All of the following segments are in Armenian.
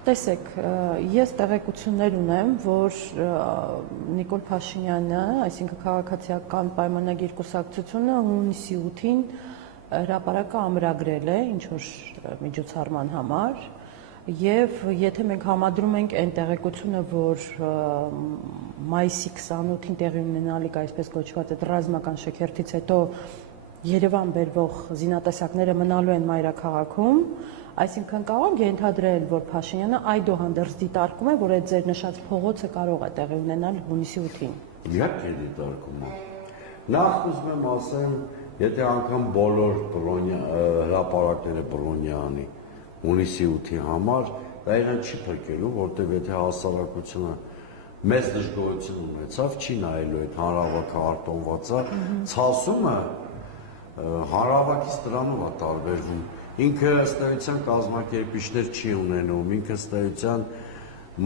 Տեսեք, ես տեղեկություններ ունեմ, որ Նիկոլ Փաշինյանը, այսինքն քաղաքացիական պայմանագիր կուսակցությունը հունիսի 8-ին հրապարակը ամրագրել է ինչ-որ միջոցառման համար եւ եթե մենք համադրում ենք այն տեղեկությունը, որ մայիսի 28-ին տեղի ունենալիք այսպես կոչված այդ ռազմական շքերթից հետո Երևան բերվող զինատեսակները մնալու են մայրաքաղաքում, այսինքն կարող ենք ենթադրել, որ Փաշինյանը այդուհանդերձ դիտարկում է, որ այդ ձեր նշած փողոցը կարող է տեղի ունենալ հունիսի 8-ին։ Իհարկե դիտարկում է։ Նախ ուզում եմ ասեմ, եթե անգամ բոլոր հրապարակները Բրոնյանի հունիսի 8-ի համար, դա իրեն չի փրկելու, որտեղ եթե հասարակությունը մեծ դժգոհություն ունեցավ, չի նայելու այդ հանրահավաքը արտոնվածա, ցասումը հանրահավաքից դրանով է տարբերվում։ Ինքը ըստ էության կազմակերպիչներ չի ունենում, ինքը ըստ էության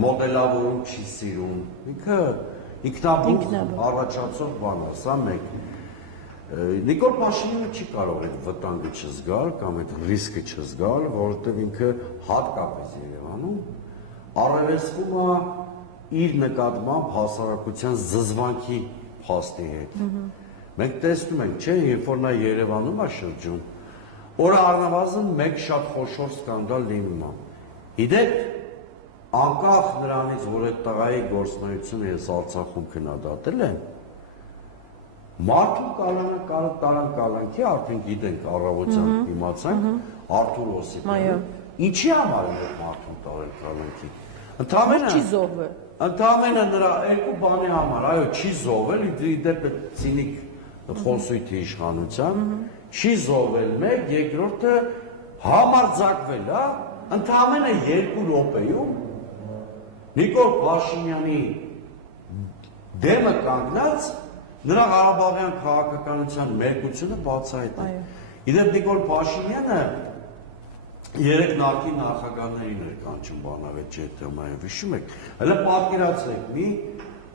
մոդելավորում չի սիրում, ինքը ինքնաբուխ առաջացող բան է, սա մեկ։ Նիկոլ Փաշինյանը չի կարող այդ վտանգը չզգալ կամ այդ ռիսկը չզգալ, որովհետև ինքը հատկապես Երևանում առերեսվում է իր նկատմամբ հասարակության զզվանքի փաստի հետ։ Մենք տեսնում ենք, չէ, երբ որ նա Երևանում է շրջում, օրը առնվազն մեկ շատ խոշոր սկանդալ լինում է։ Գիտեք, անկախ նրանից, որ այդ տղայի գործունեությունը ես Արցախում քննադատել եմ, մարդու կալանքի արդեն գիտենք առավոտյան իմացանք Արթուր Օսիպյանը, ինչի համար է մարդուն տարել կալանքի։ Ընդամենը նրա երկու բանի համար, այո, չի զոհվել, իդեպ ցինիկ խոսույթի իշխանությամբ չի զոհվել մեկ, երկրորդը համարձակվել է ընդամենը 2 րոպեում Նիկոլ Փաշինյանի դեմը կանգնած նրա Ղարաբաղյան քաղաքականության մերկությունը բացահայտել։ Իդեպ Նիկոլ Փաշինյանը երեք նախկին նախագահներին էր կանչում բանավեճ թեմայով, հիշում եք։ Հələ պատկերացրեք մի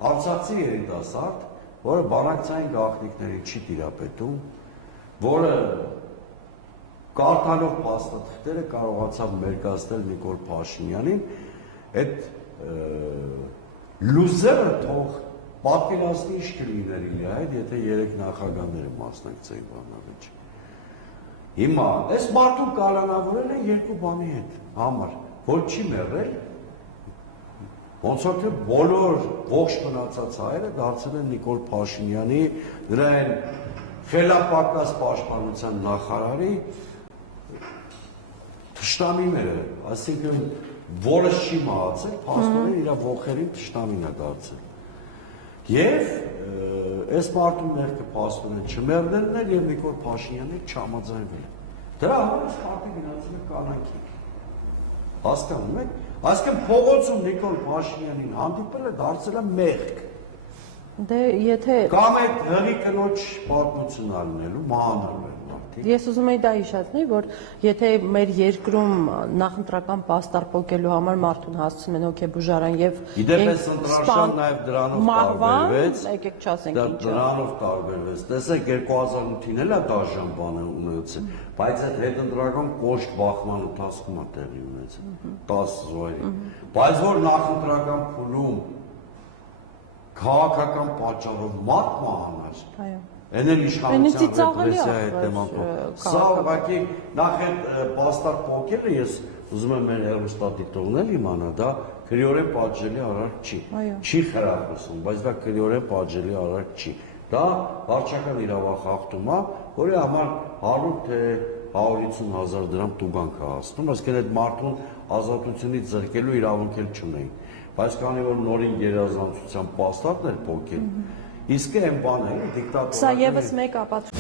արցախցի երիտասարդ, որը բանակցային գաղտնիքներին չի տիրապետում, որը կարդալով փաստաթղթերը կարողացավ մերկացնել Նիկոլ Փաշինյանին, այդ լուզերը թող պատկերացնի ինչ կլիներ իր հետ, եթե երեք նախագահները մասնակցեին բանավեճ։ Հիմա այս մարդուն կալանավորել են երկու բանի հետ համար, որ չի մեռել, ոնց որ թե բոլոր ողջ մնացած հայերը դարձել են Նիկոլ Փաշինյանի, նրա այն խելապակաս պաշտպանության նախարարի թշնամիները, այսինքն որը չի մահացել, փաստորեն իր ողքերին թշնամին է դարձել։ Եվ այս մարդու մեղքը փաստորեն չմեռնելն էր եւ Նիկոլ Փաշինյանը չհամաձայնվել։ Դրա համար այս մարդը գնացել է կալանքի։ Հասկանում եք։ Այսինքն փողոցում Նիկոլ Փաշինյանին հանդիպելը դարձել է մեղք։ Դե եթե կամ այդ հղի կնոջ պատմություն ալնելու, մահանալու են մարդիկ։ Ես ուզում եի դա հիշեցնել, որ եթե մեր երկրում նախընտրական պաստառ պոկելու համար մարդուն հասցնում են հոգեբուժարան եւ իդեպ ընտրաշան նաեւ դրանով տարբերվեց, եկեք չասենք ինչ։ Դրանով տարբերվեց։ Տեսեք 2008-ին էլ է դաժան բանը ունեցել, բայց այդ հետընտրական կոշտ բախման ընթացքում է տեղի ունեցել 10 զոհերի։ Բայց որ նախընտրական փուլում քաղաքական պատճառով մարդ մահանար։ Այո։ Այն էլ իշխանության ռեպրեսիայի հետևանքով։ Սա ուղղակի նախ այդ պաստառ պոկելը ես ուզում եմ մեր հեռուստադիտողներ իմանա, դա քրեորեն պատժելի արարք չի։ Չի խրախուսում, բայց դա քրեորեն պատժելի արարք չի։ Դա վարչական իրավախախտում է, որի համար 100 թե 150 հազար դրամ տուգանք է հասնում, այսինքն այդ մարդուն ազատությունից զրկելու իրավունք էլ չունեին։ Բայց քանի որ նորին գերազանցության պաստառներ փոքել, իսկ այն բանը դիկտատորական։ Սա եւս մեկ ապացույց։